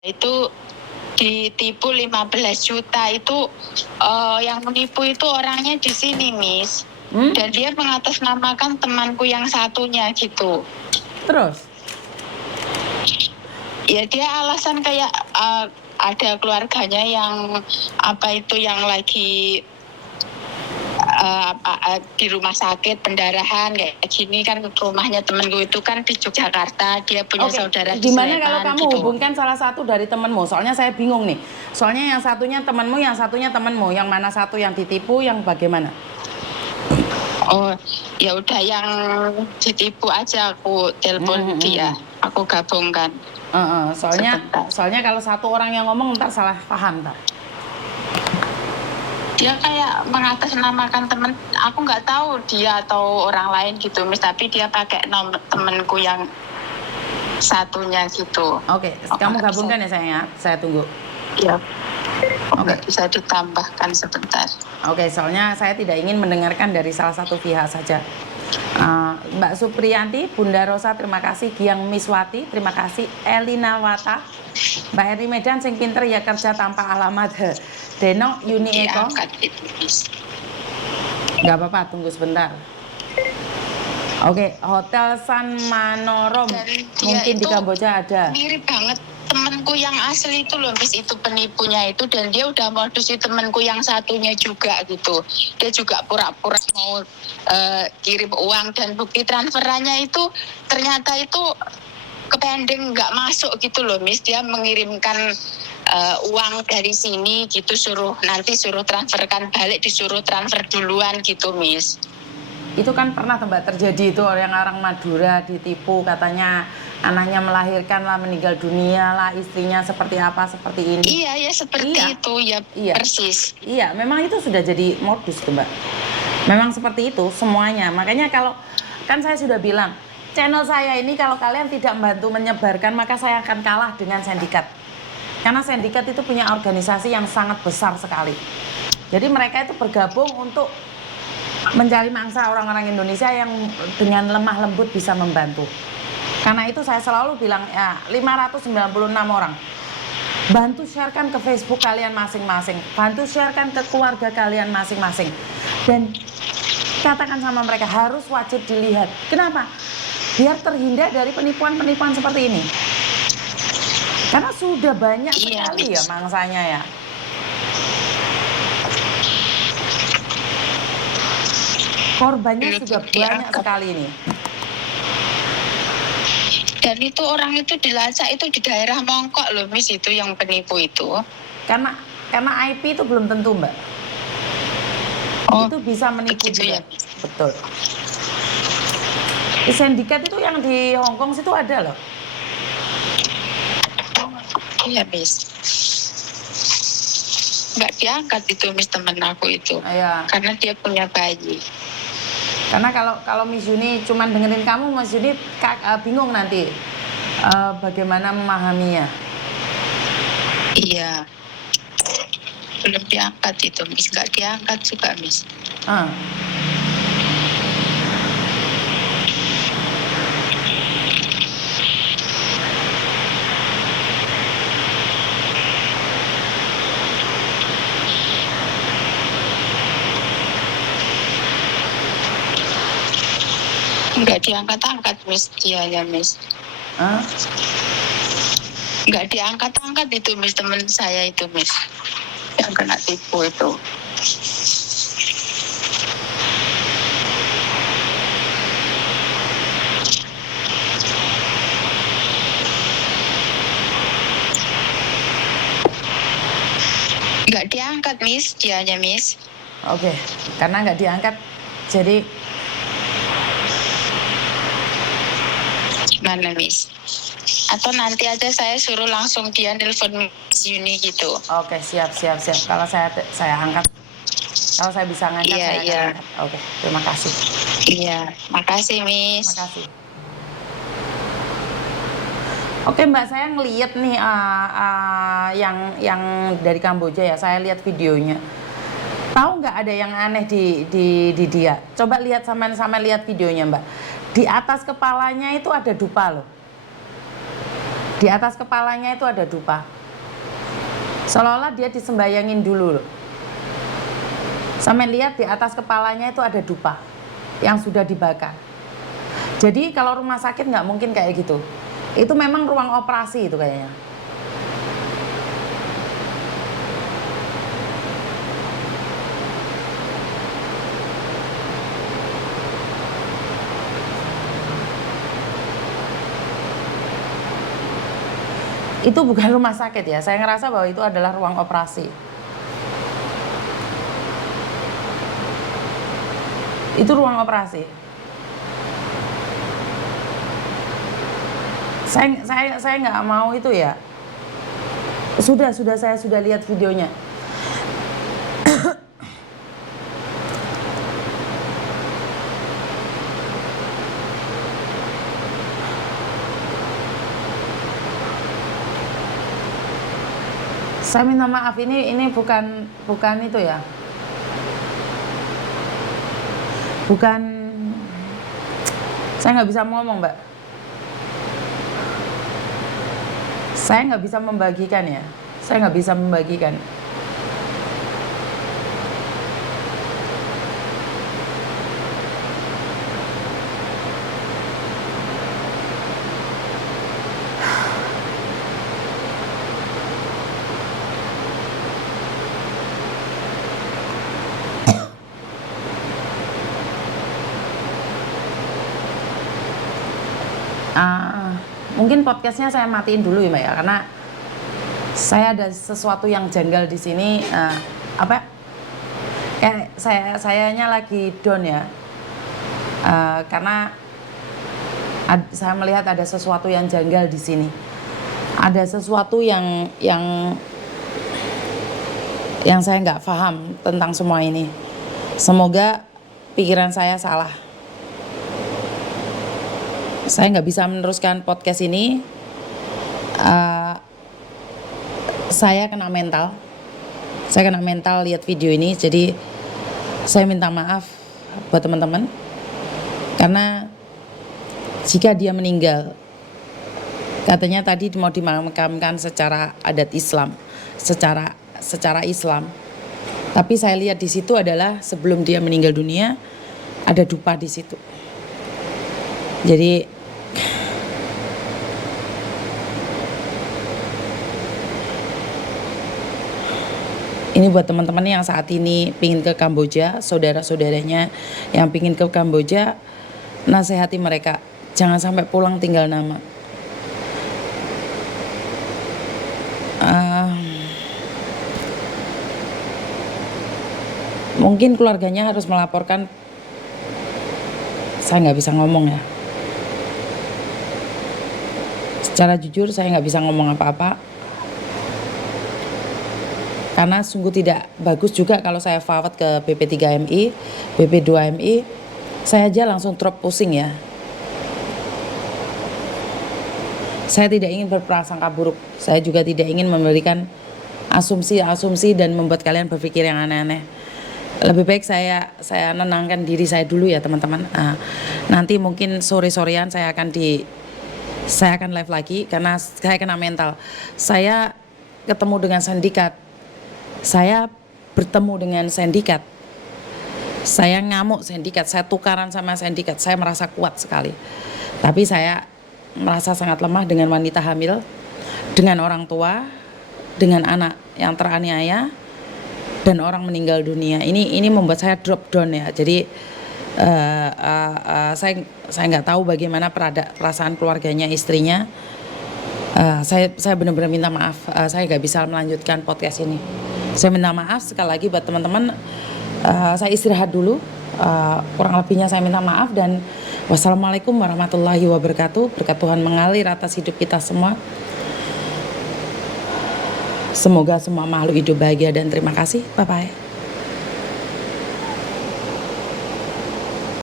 Itu ditipu 15 juta itu yang menipu itu orangnya di sini, Miss. Dan dia mengatasnamakan temanku yang satunya gitu. Terus? Ya dia alasan kayak ada keluarganya yang yang lagi di rumah sakit pendarahan kayak gini kan, rumahnya temenku itu kan di Yogyakarta, dia punya saudara di Gimana Sleman. kalau kamu gitu. hubungkan salah satu dari temenmu? Soalnya saya bingung nih. Soalnya yang satunya temenmu, yang satunya temenmu. Yang mana satu yang ditipu, yang bagaimana? Oh, ya udah yang ditipu aja aku telepon dia, aku gabungkan. Soalnya kalau satu orang yang ngomong ntar salah paham ntar. Dia kayak mengatasnamakan temen, aku nggak tahu dia atau orang lain gitu, Miss, tapi dia pakai nomor temenku yang satunya gitu. Oke, kamu gabungkan ya sayang ya, saya tunggu. Iya. Oke, bisa ditambahkan sebentar. Oke, soalnya saya tidak ingin mendengarkan dari salah satu pihak saja. Mbak Supriyanti, Bunda Rosa, terima kasih. Giang Miswati, terima kasih. Elina Wata, Mbak Eri Medan, sing pinter ya kerja tanpa alamat. Deno Yuni Eko. Gak apa-apa, tunggu sebentar. Oke, Hotel San Manorom, mungkin di Kamboja ada. Mirip banget temanku yang asli itu loh, Miss, itu penipunya itu, dan dia udah modusi temanku yang satunya juga gitu. Dia juga pura-pura mau kirim uang, dan bukti transferannya itu ternyata itu kepending, nggak masuk gitu loh, Miss. Dia mengirimkan uang dari sini gitu, nanti suruh transferkan balik, disuruh transfer duluan gitu, Miss. Itu kan pernah Mbak terjadi itu, orang Madura ditipu, katanya anaknya melahirkan lah, meninggal dunia lah, istrinya seperti apa, seperti ini. Iya ya, seperti itu ya, persis. Iya, memang itu sudah jadi modus tuh Mbak. Memang seperti itu semuanya. Makanya kalau kan saya sudah bilang, channel saya ini kalau kalian tidak membantu menyebarkan, maka saya akan kalah dengan sindikat. Karena sindikat itu punya organisasi yang sangat besar sekali. Jadi mereka itu bergabung untuk mencari mangsa orang-orang Indonesia yang dengan lemah lembut bisa membantu. Karena itu saya selalu bilang ya, 596 orang. Bantu sharekan ke Facebook kalian masing-masing, bantu sharekan ke keluarga kalian masing-masing, dan katakan sama mereka harus wajib dilihat. Kenapa? Biar terhindar dari penipuan-penipuan seperti ini. Karena sudah banyak sekali ya mangsanya ya. Korbannya sudah banyak sekali ini. Dan itu orang itu dilacak itu di daerah Mongkok loh, Miss, itu yang penipu itu. Karena IP itu belum tentu, Mbak. Itu bisa menipu juga. Ya? Betul. Di sindikat itu yang di Hongkong situ ada loh. Iya, Miss. Nggak diangkat itu, Miss, temen aku itu. Iya. Karena dia punya bayi. Karena kalau Miss Yuni cuma dengerin kamu, Miss Yuni bingung nanti bagaimana memahaminya. Iya. Belum diangkat itu, Miss. Nggak diangkat juga, Miss. Nggak diangkat-angkat, Miss, dia ya, Miss. Nggak diangkat-angkat itu, Miss, teman saya itu, Miss, yang kena tipu itu. Nggak diangkat, Miss, dianya, Miss. Oke, karena nggak diangkat, jadi gimana, Miss? Atau nanti aja saya suruh langsung dia nelfon Miss Yuni gitu. Oke, siap. Kalau saya angkat, kalau saya bisa ngangkat, saya akan angkat. Oke, terima kasih. Iya, makasih, Miss. Makasih. Oke Mbak, saya ngeliat nih yang dari Kamboja ya, saya lihat videonya. Tahu nggak ada yang aneh di dia? Coba lihat sama lihat videonya Mbak. Di atas kepalanya itu ada dupa loh. Di atas kepalanya itu ada dupa. Seolah-olah dia disembayangin dulu loh. Sampai lihat di atas kepalanya itu ada dupa yang sudah dibakar. Jadi kalau rumah sakit nggak mungkin kayak gitu. Itu memang ruang operasi itu kayaknya. Itu bukan rumah sakit ya, saya ngerasa bahwa itu adalah ruang operasi. Itu ruang operasi. Saya nggak mau itu ya. Saya sudah lihat videonya. Saya minta maaf, ini bukan itu ya. Bukan, saya nggak bisa ngomong, Mbak. Saya nggak bisa membagikan ya. Saya nggak bisa membagikan. Mungkin podcastnya saya matiin dulu ya Mbak ya, karena saya ada sesuatu yang janggal di sini. Kayak sayanya lagi down ya, karena saya melihat ada sesuatu yang janggal di sini. Ada sesuatu yang saya nggak paham tentang semua ini. Semoga pikiran saya salah. Saya nggak bisa meneruskan podcast ini. Saya kena mental. Saya kena mental lihat video ini. Jadi saya minta maaf buat teman-teman. Karena jika dia meninggal, katanya tadi mau dimakamkan secara adat Islam, secara Islam. Tapi saya lihat di situ adalah sebelum dia meninggal dunia ada dupa di situ. Jadi ini buat teman-teman yang saat ini pingin ke Kamboja, saudara-saudaranya yang pingin ke Kamboja, nasihati mereka, jangan sampai pulang tinggal nama. Mungkin keluarganya harus melaporkan, saya nggak bisa ngomong ya. Secara jujur saya nggak bisa ngomong apa-apa. Karena sungguh tidak bagus juga kalau saya forward ke BP3MI, BP2MI, saya aja langsung drop pusing ya. Saya tidak ingin berprasangka buruk, saya juga tidak ingin memberikan asumsi-asumsi dan membuat kalian berpikir yang aneh-aneh. Lebih baik saya nenangkan diri saya dulu ya teman-teman. Nanti mungkin sore-sorean saya akan live lagi karena saya kena mental. Saya ketemu dengan sindikat. Saya bertemu dengan sindikat. Saya ngamuk sindikat, saya tukaran sama sindikat. Saya merasa kuat sekali. Tapi saya merasa sangat lemah dengan wanita hamil, dengan orang tua, dengan anak yang teraniaya, dan orang meninggal dunia. Ini membuat saya drop down ya. Jadi saya nggak tahu bagaimana perasaan keluarganya, istrinya. Saya benar-benar minta maaf. Saya nggak bisa melanjutkan podcast ini. Saya minta maaf sekali lagi buat teman-teman. Saya istirahat dulu. Kurang lebihnya saya minta maaf dan wassalamualaikum warahmatullahi wabarakatuh. Berkat Tuhan mengalir atas hidup kita semua. Semoga semua makhluk hidup bahagia dan terima kasih. Bye bye.